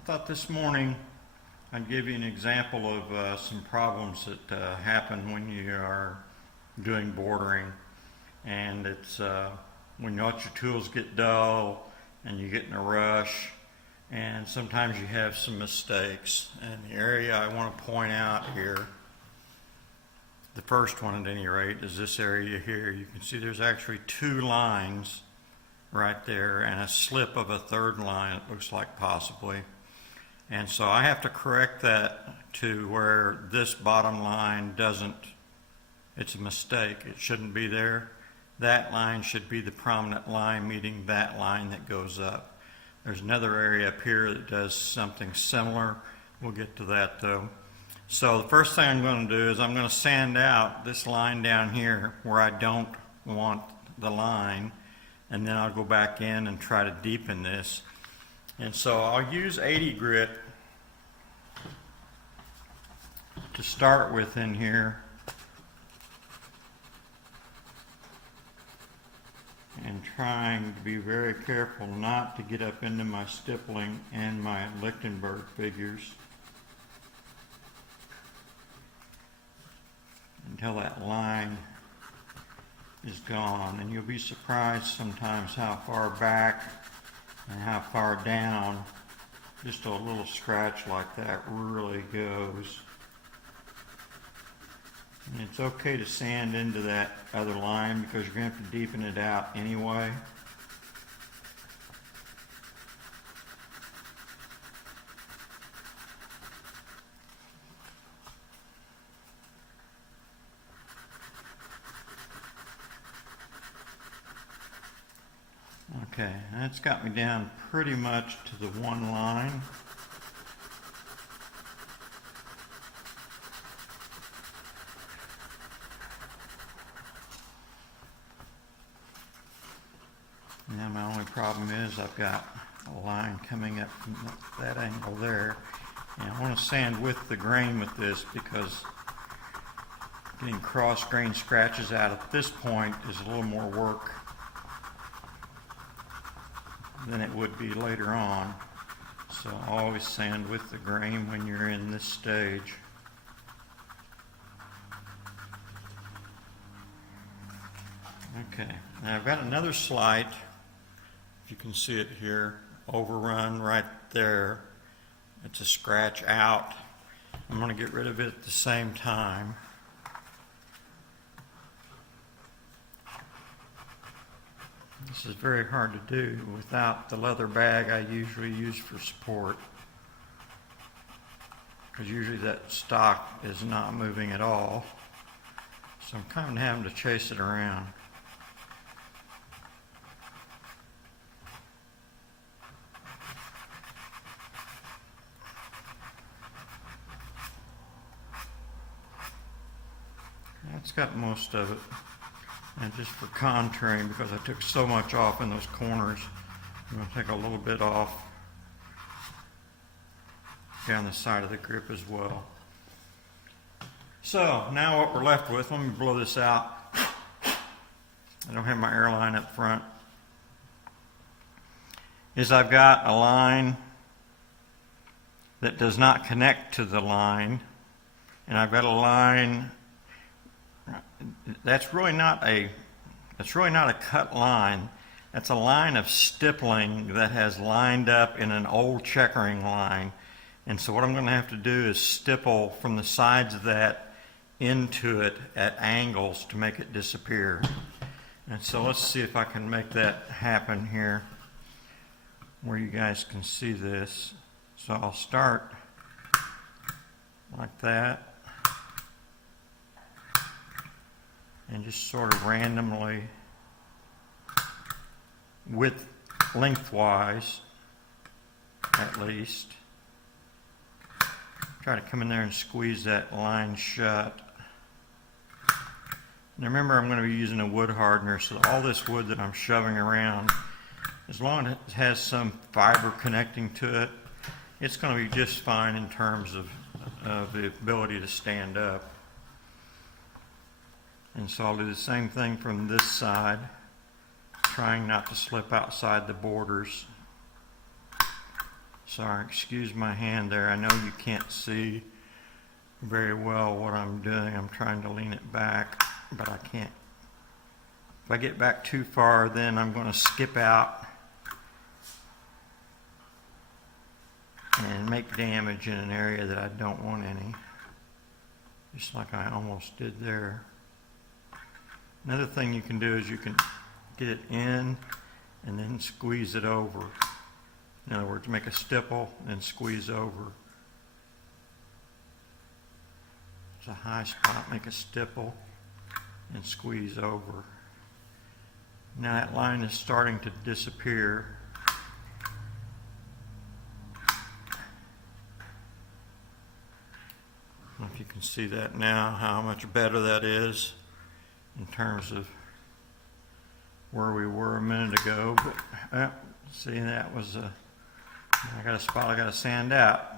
I thought this morning I'd give you an example of some problems that happen when you are doing bordering, and it's when you let your tools get dull and you get in a rush, and sometimes you have some mistakes. And the area I want to point out here, the first one at any rate, is this area here. You can see there's actually two lines right there and a slip of a third line, it looks like, possibly. And so I have to correct that to where this bottom line doesn't, it's a mistake. It shouldn't be there. That line should be the prominent line meeting that line that goes up. There's another area up here that does something similar. We'll get to that though. So the first thing I'm going to do is I'm going to sand out this line down here where I don't want the line, and then I'll go back in and try to deepen this. And so I'll use 80 grit to start with in here, and trying to be very careful not to get up into my stippling and my Lichtenberg figures until that line is gone. And you'll be surprised sometimes how far back and how far down just a little scratch like that really goes. And it's okay to sand into that other line because you're going to have to deepen it out anyway. Okay, that's got me down pretty much to the one line. Now my only problem is I've got a line coming up from that angle there, and I want to sand with the grain with this because getting cross grain scratches out at this point is a little more work than it would be later on. So always sand with the grain when you're in this stage. Okay, now I've got another slight, if you can see it here, overrun right there. It's a scratch out. I'm going to get rid of it at the same time. This is very hard to do without the leather bag I usually use for support, because usually that stock is not moving at all. So I'm kind of having to chase it around. That's got most of it. And just for contouring, because I took so much off in those corners, I'm going to take a little bit off down the side of the grip as well. So now what we're left with, let me blow this out. I don't have my airline up front. Is I've got a line that does not connect to the line, and I've got a line that's really not a cut line. That's a line of stippling that has lined up in an old checkering line. And so what I'm going to have to do is stipple from the sides of that into it at angles to make it disappear. And so let's see if I can make that happen here where you guys can see this. So I'll start like that, and just sort of randomly, width lengthwise at least, try to come in there and squeeze that line shut. Now remember, I'm going to be using a wood hardener, so all this wood that I'm shoving around, as long as it has some fiber connecting to it, it's going to be just fine in terms of the ability to stand up. And so I'll do the same thing from this side, trying not to slip outside the borders. Sorry, excuse my hand there. I know you can't see very well what I'm doing. I'm trying to lean it back, but I can't. If I get back too far, then I'm going to skip out and make damage in an area that I don't want any. Just like I almost did there. Another thing you can do is you can get it in and then squeeze it over. In other words, make a stipple and squeeze over. It's a high spot, make a stipple and squeeze over. Now that line is starting to disappear. I don't know if you can see that now, how much better that is in terms of where we were a minute ago. But see, that was I got a spot I got to sand out.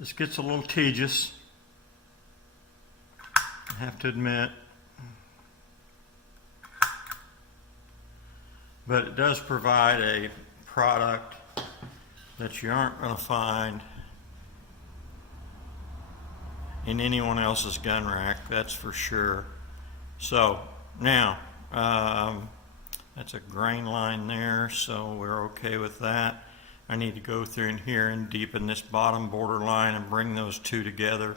This gets a little tedious, I have to admit, but it does provide a product that you aren't going to find in anyone else's gun rack, that's for sure. So now, that's a grain line there, so we're okay with that. I need to go through in here and deepen this bottom border line and bring those two together,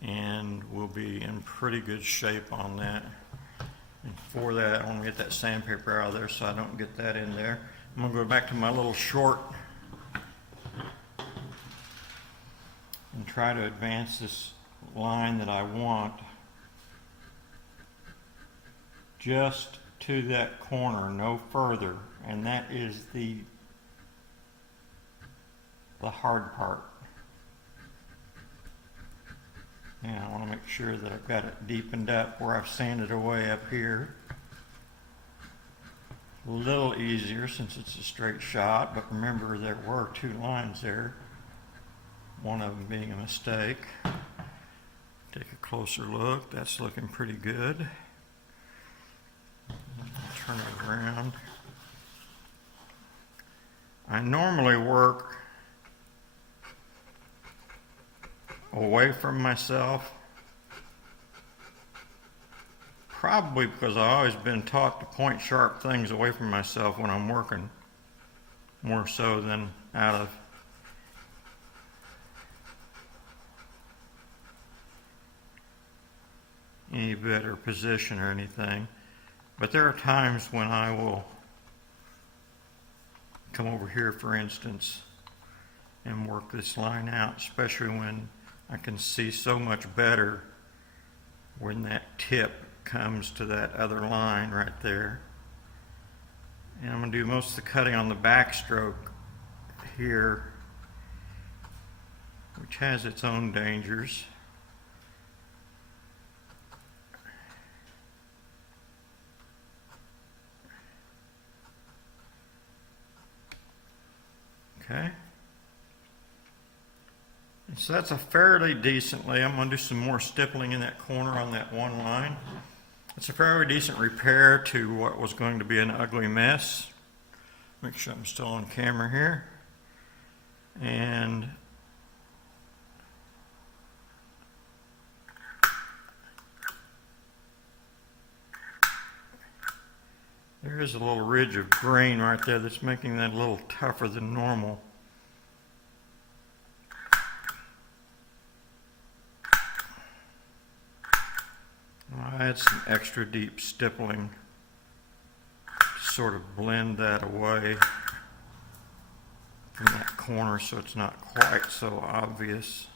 and we'll be in pretty good shape on that. And for that, I want to get that sandpaper out of there so I don't get that in there. I'm going to go back to my little short and try to advance this line that I want just to that corner, no further, and that is the hard part. And I want to make sure that I've got it deepened up where I've sanded away up here. A little easier since it's a straight shot, but remember there were two lines there, one of them being a mistake. Take a closer look. That's looking pretty good. Turn it around. I normally work away from myself, probably because I've always been taught to point sharp things away from myself when I'm working, more so than out of any better position or anything. But there are times when I will come over here, for instance, and work this line out, especially when I can see so much better when that tip comes to that other line right there. And I'm going to do most of the cutting on the backstroke here, which has its own dangers. Okay. So that's a fairly decently, I'm going to do some more stippling in that corner on that one line. It's a fairly decent repair to what was going to be an ugly mess. Make sure I'm still on camera here. And there is a little ridge of grain right there that's making that a little tougher than normal. I had some extra deep stippling to sort of blend that away from that corner so it's not quite so obvious.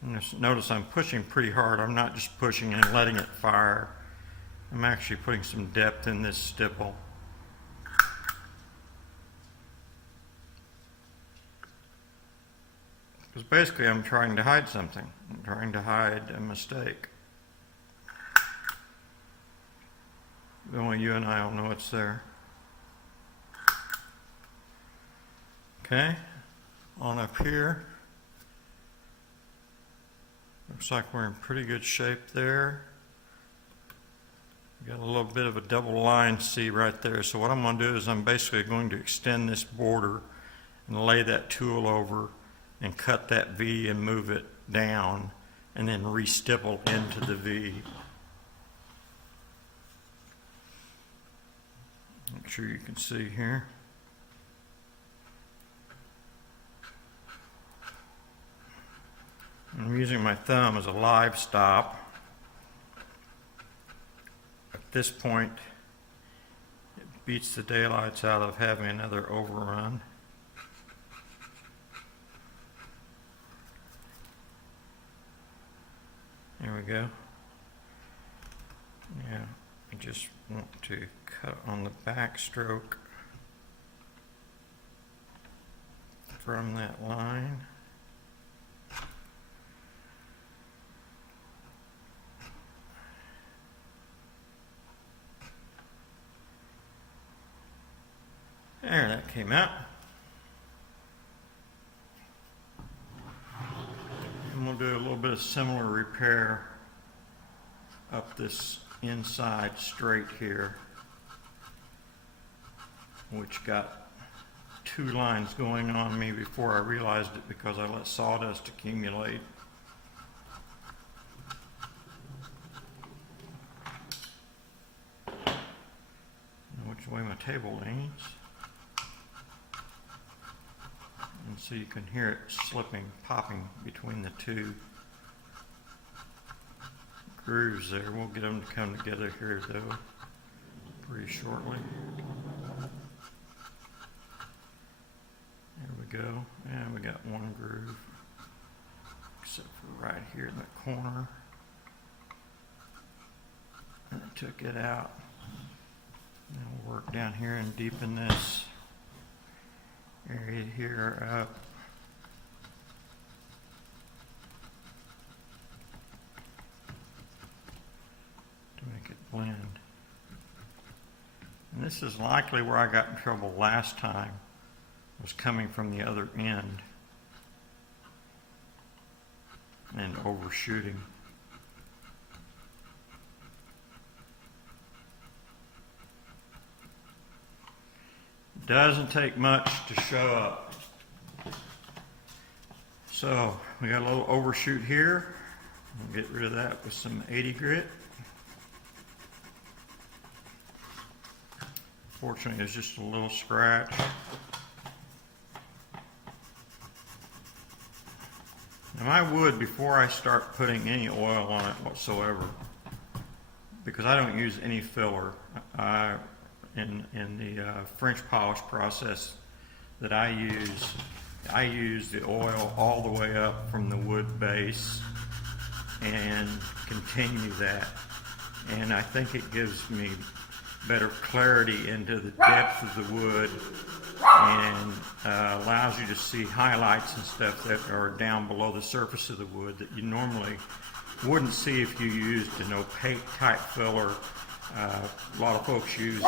And notice I'm pushing pretty hard. I'm not just pushing and letting it fire. I'm actually putting some depth in this stipple. Because basically I'm trying to hide something. I'm trying to hide a mistake. Only you and I will know it's there. Okay, on up here. Looks like we're in pretty good shape there. Got a little bit of a double line C right there. So what I'm going to do is I'm basically going to extend this border and lay that tool over and cut that V and move it down and then re-stipple into the V. Make sure you can see here. I'm using my thumb as a live stop. At this point, it beats the daylights out of having another overrun. There we go. Yeah, I just want to cut on the back stroke from that line. There, that came out. And we'll do a little bit of similar repair up this inside straight here, which got two lines going on me before I realized it because I let sawdust accumulate. Now which way my table leans. And so you can hear it slipping, popping between the two grooves there. We'll get them to come together here though pretty shortly. There we go. And we got one groove, except for right here in the corner. And I took it out. Now we'll work down here and deepen this area here up. To make it blend. And this is likely where I got in trouble last time, was coming from the other end and overshooting. Doesn't take much to show up. So we got a little overshoot here. We'll get rid of that with some 80 grit. Fortunately, it's just a little scratch. Now I would, before I start putting any oil on it whatsoever, because I don't use any filler. In the French polish process that I use the oil all the way up from the wood base and continue that. And I think it gives me better clarity into the depth of the wood and allows you to see highlights and stuff that are down below the surface of the wood that you normally wouldn't see if you used an opaque type filler. A lot of folks use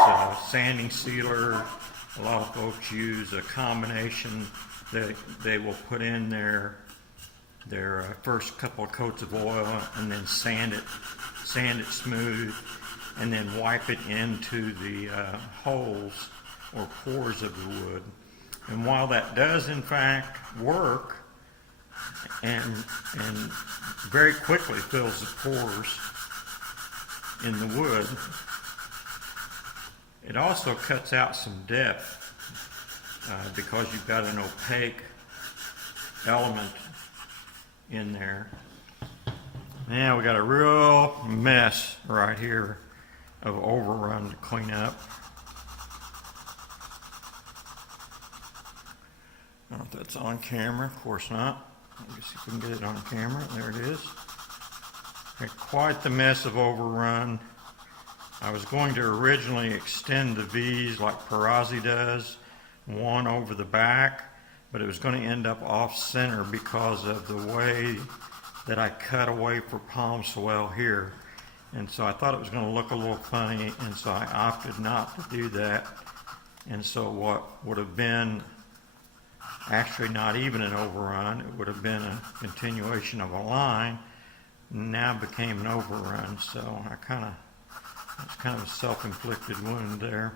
sanding sealer. A lot of folks use a combination that they will put in their first couple of coats of oil and then sand it smooth, and then wipe it into the holes or pores of the wood. And while that does in fact work and very quickly fills the pores in the wood, it also cuts out some depth because you've got an opaque element in there. Now we got a real mess right here of overrun to clean up. I don't know if that's on camera, of course not. Let me see if we can get it on camera. There it is. Had quite the mess of overrun. I was going to originally extend the V's like Perazzi does, one over the back, but it was going to end up off center because of the way that I cut away for palm swell here. And so I thought it was going to look a little funny, and so I opted not to do that. And so what would have been actually not even an overrun, it would have been a continuation of a line, now became an overrun, so it's kind of a self-inflicted wound there.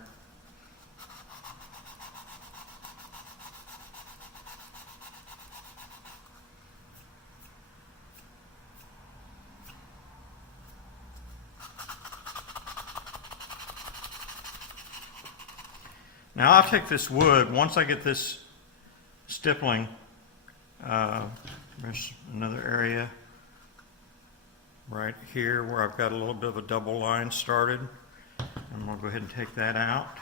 Now I'll take this wood, once I get this stippling, there's another area right here where I've got a little bit of a double line started. I'm going to go ahead and take that out.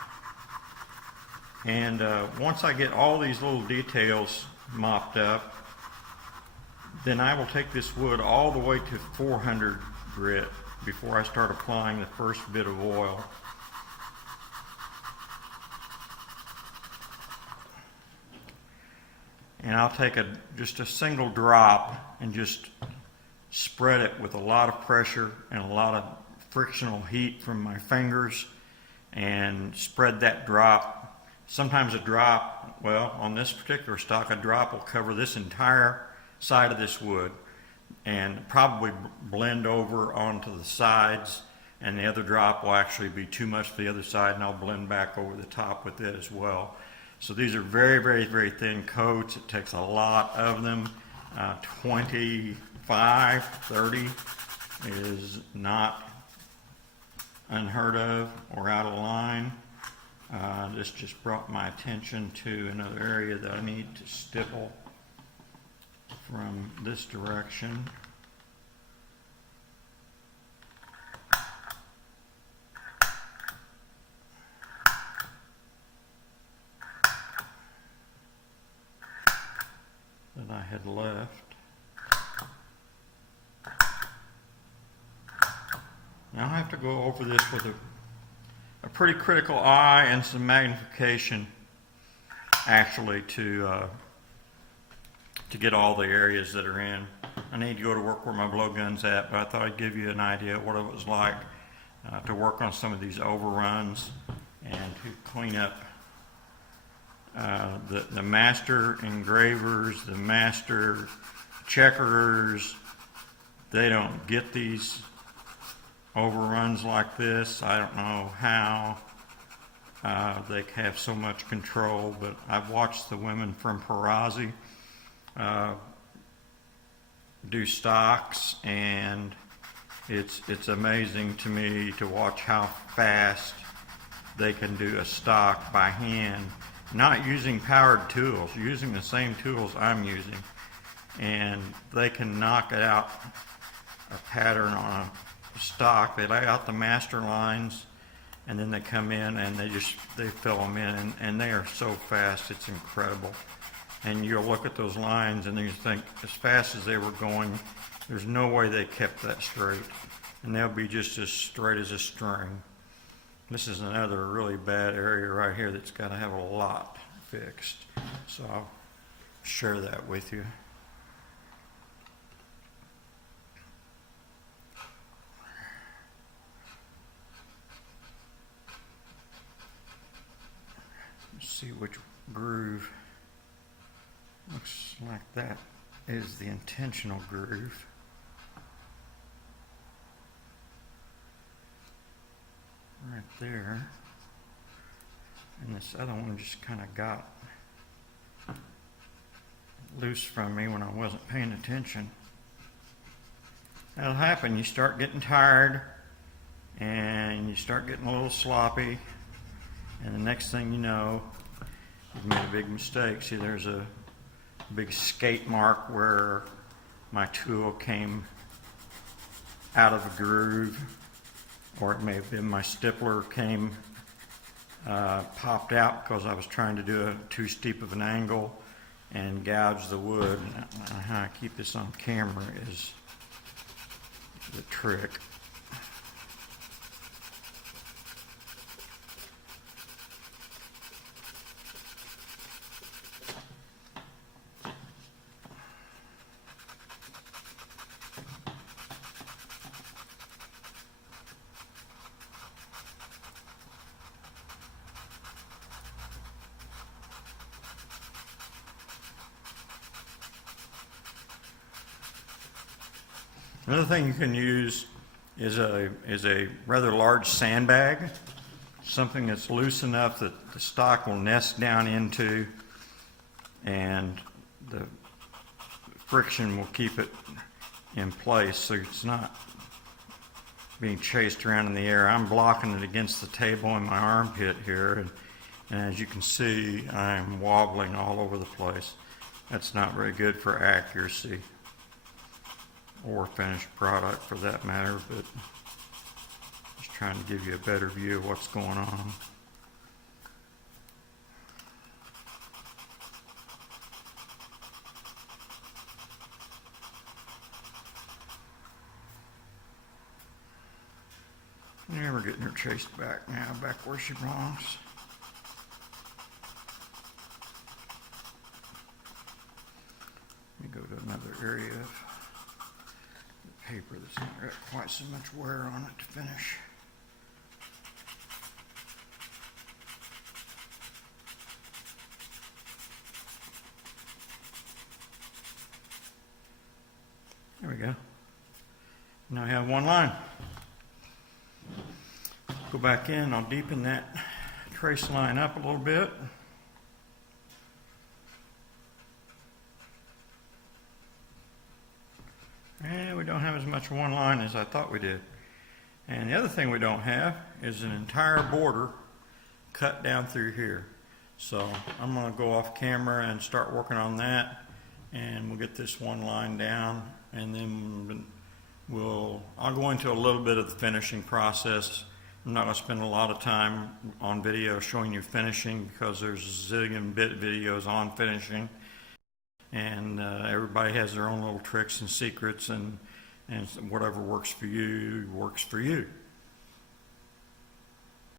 And once I get all these little details mopped up, then I will take this wood all the way to 400 grit before I start applying the first bit of oil. And I'll take just a single drop and just spread it with a lot of pressure and a lot of frictional heat from my fingers, and spread that drop. Sometimes a drop, well, on this particular stock, a drop will cover this entire side of this wood and probably blend over onto the sides, and the other drop will actually be too much for the other side, and I'll blend back over the top with it as well. So these are very, very, very thin coats. It takes a lot of them. 25, 30 is not unheard of or out of line. This just brought my attention to another area that I need to stipple from this direction. That I had left. Now I have to go over this with a pretty critical eye and some magnification, actually, to get all the areas that are in. I need to go to work where my blowgun's at, but I thought I'd give you an idea of what it was like to work on some of these overruns and to clean up the master engravers, the master checkerers. They don't get these overruns like this. I don't know how they have so much control, but I've watched the women from Perazzi do stocks, and it's amazing to me to watch how fast they can do a stock by hand, not using powered tools, using the same tools I'm using, and they can knock it out a pattern on a stock. They lay out the master lines, and then they come in and they fill them in, and they are so fast, it's incredible. And you'll look at those lines and you think, as fast as they were going, there's no way they kept that straight, and they'll be just as straight as a string. This is another really bad area right here that's got to have a lot fixed. So I'll share that with you. Let's see which groove. Looks like that is the intentional groove. Right there, and this other one just kind of got loose from me when I wasn't paying attention. That'll happen. You start getting tired and you start getting a little sloppy, and the next thing you know, you've made a big mistake. See, there's a big skate mark where my tool came out of the groove, or it may have been my stippler came popped out because I was trying to do too steep of an angle and gouge the wood. And how I keep this on camera is the trick. Another thing you can use is a rather large sandbag, something that's loose enough that the stock will nest down into, and the friction will keep it in place so it's not being chased around in the air. I'm blocking it against the table in my armpit here, and as you can see, I'm wobbling all over the place. That's not very good for accuracy or finished product for that matter, but just trying to give you a better view of what's going on. Yeah, we're getting her chased back now, back where she belongs. Let me go to another area of the paper that's not got quite so much wear on it to finish. There we go. Now I have one line. Go back in, I'll deepen that trace line up a little bit. And we don't have as much one line as I thought we did. And the other thing we don't have is an entire border cut down through here. So I'm going to go off camera and start working on that, and we'll get this one line down, and then I'll go into a little bit of the finishing process. I'm not going to spend a lot of time on video showing you finishing because there's a zillion bit videos on finishing, and everybody has their own little tricks and secrets, and whatever works for you works for you.